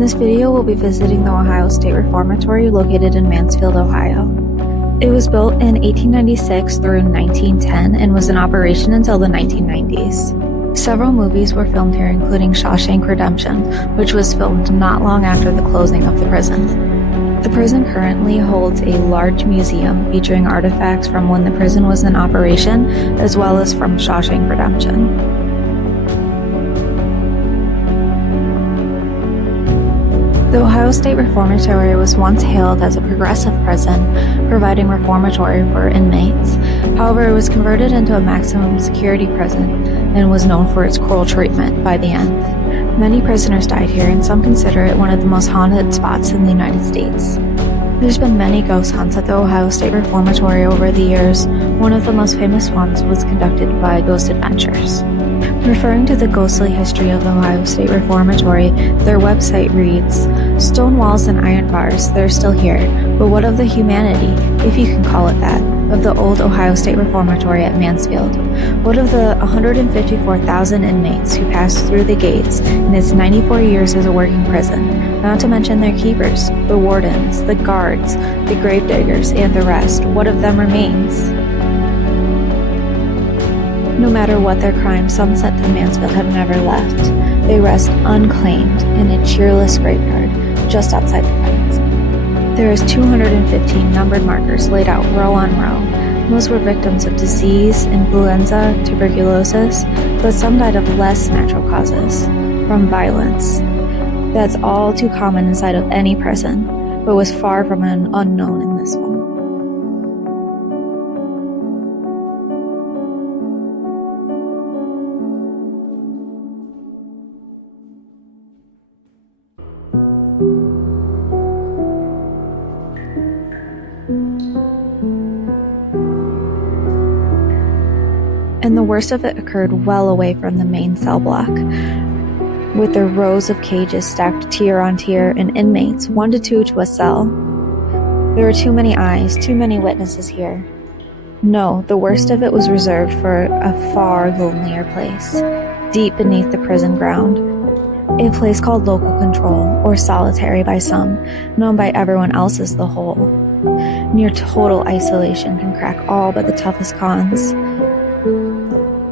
In this video, we'll be visiting the Ohio State Reformatory located in Mansfield, Ohio. It was built in 1896 through 1910 and was in operation until the 1990s. Several movies were filmed here, including Shawshank Redemption, which was filmed not long after the closing of the prison. The prison currently holds a large museum featuring artifacts from when the prison was in operation, as well as from Shawshank Redemption. The Ohio State Reformatory was once hailed as a progressive prison, providing reformatory for inmates. However, it was converted into a maximum security prison and was known for its cruel treatment by the end. Many prisoners died here, and some consider it one of the most haunted spots in the United States. There's been many ghost hunts at the Ohio State Reformatory over the years. One of the most famous ones was conducted by Ghost Adventures. Referring to the ghostly history of the Ohio State Reformatory, their website reads, "Stone walls and iron bars, they're still here, but what of the humanity, if you can call it that, of the old Ohio State Reformatory at Mansfield? What of the 154,000 inmates who passed through the gates in its 94 years as a working prison, not to mention their keepers, the wardens, the guards, the gravediggers, and the rest? What of them remains?" No matter what their crimes, some sent to Mansfield have never left. They rest unclaimed in a cheerless graveyard just outside the fence. There is 215 numbered markers laid out row on row. Most were victims of disease, influenza, tuberculosis, but some died of less natural causes, from violence. That's all too common inside of any prison, but was far from an unknown in this one. And the worst of it occurred well away from the main cell block, with their rows of cages stacked tier on tier and inmates, 1 to 2 to a cell. There were too many eyes, too many witnesses here. No, the worst of it was reserved for a far lonelier place, deep beneath the prison ground, a place called local control, or solitary by some, known by everyone else as the hole. Near total isolation can crack all but the toughest cons.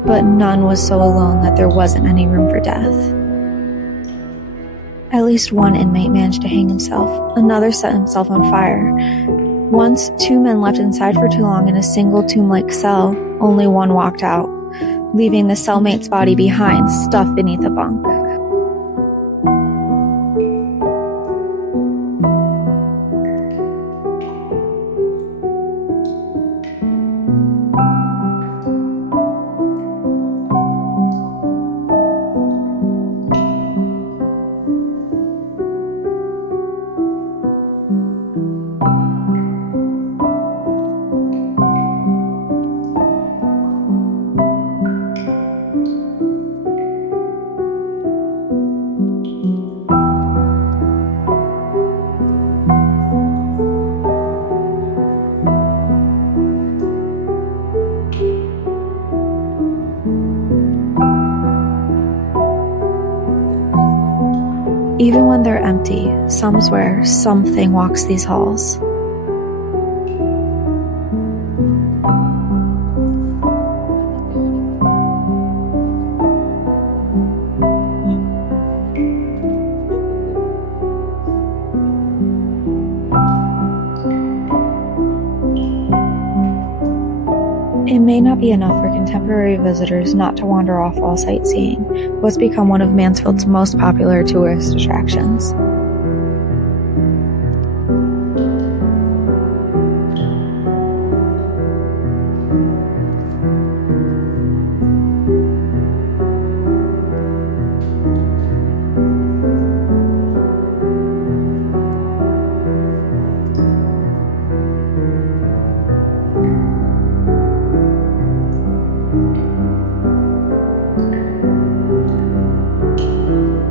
But none was so alone that there wasn't any room for death. At least one inmate managed to hang himself. Another set himself on fire. Once, 2 men left inside for too long in a single tomb-like cell. Only one walked out, leaving the cellmate's body behind, stuffed beneath a bunk. Even when they're empty, some swear something walks these halls. It may not be enough for contemporary visitors not to wander off while sightseeing what's become one of Mansfield's most popular tourist attractions.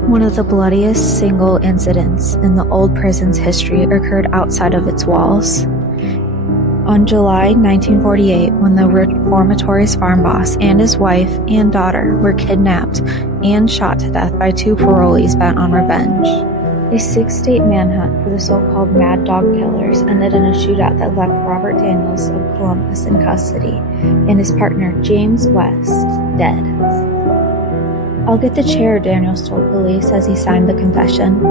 One of the bloodiest single incidents in the old prison's history occurred outside of its walls. On July 1948, when the Reformatory's farm boss and his wife and daughter were kidnapped and shot to death by 2 parolees bent on revenge. A 6-state manhunt for the so-called Mad Dog Killers ended in a shootout that left Robert Daniels of Columbus in custody and his partner James West dead. "I'll get the chair," Daniels told police as he signed the confession.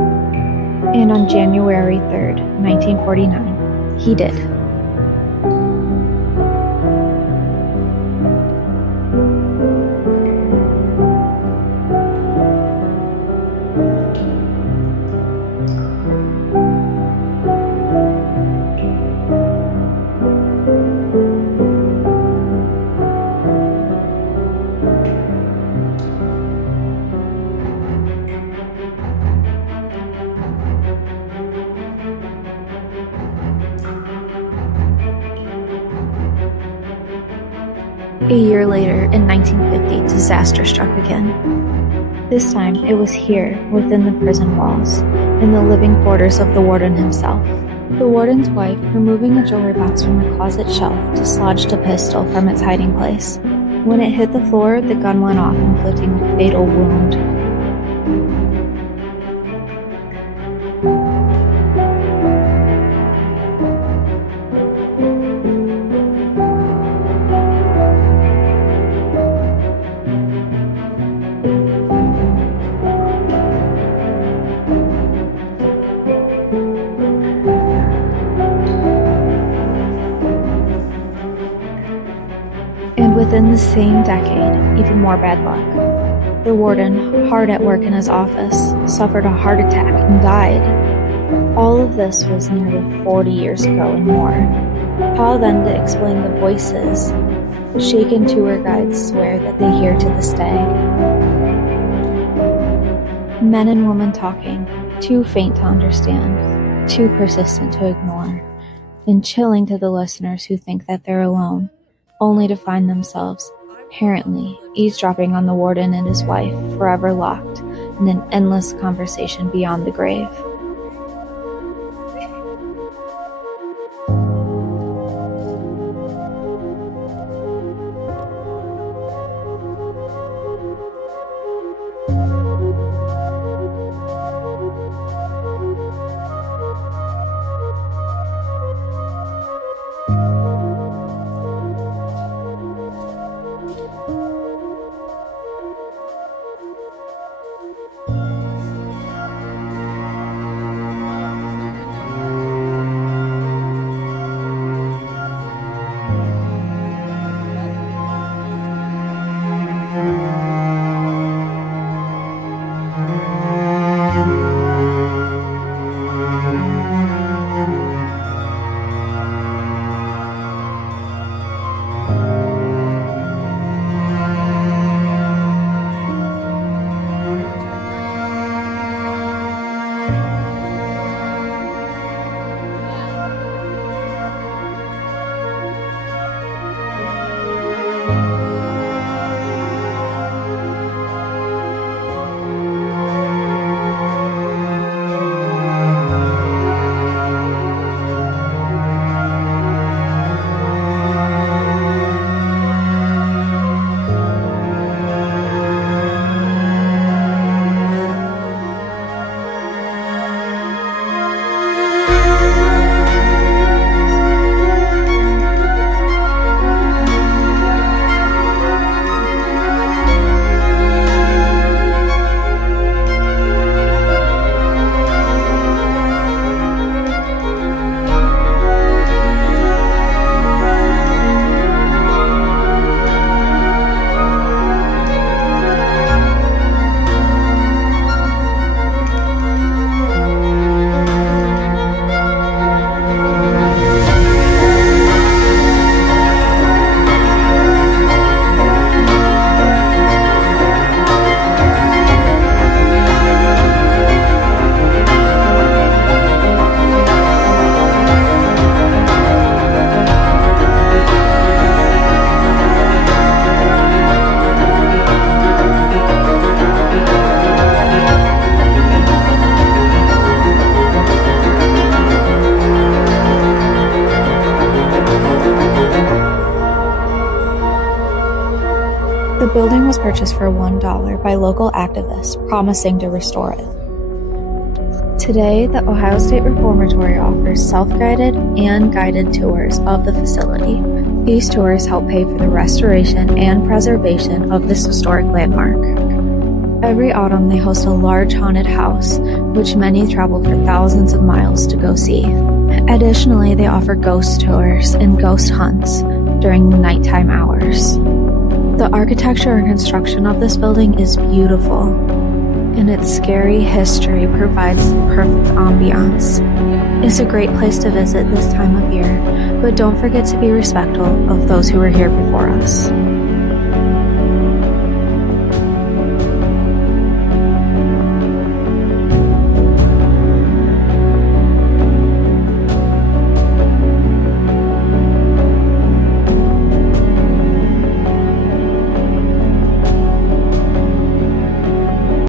And on January 3rd, 1949, he did. A year later, in 1950, disaster struck again. This time, it was here, within the prison walls, in the living quarters of the warden himself. The warden's wife, removing a jewelry box from a closet shelf, dislodged a pistol from its hiding place. When it hit the floor, the gun went off, inflicting a fatal wound. And within the same decade, even more bad luck. The warden, hard at work in his office, suffered a heart attack and died. All of this was nearly 40 years ago and more. How then to explain the voices shaken tour guides swear that they hear to this day? Men and women talking, too faint to understand, too persistent to ignore, and chilling to the listeners who think that they're alone, only to find themselves, apparently, eavesdropping on the warden and his wife, forever locked in an endless conversation beyond the grave. The building was purchased for $1 by local activists promising to restore it. Today, the Ohio State Reformatory offers self-guided and guided tours of the facility. These tours help pay for the restoration and preservation of this historic landmark. Every autumn, they host a large haunted house, which many travel for thousands of miles to go see. Additionally, they offer ghost tours and ghost hunts during nighttime hours. The architecture and construction of this building is beautiful, and its scary history provides the perfect ambiance. It's a great place to visit this time of year, but don't forget to be respectful of those who were here before us.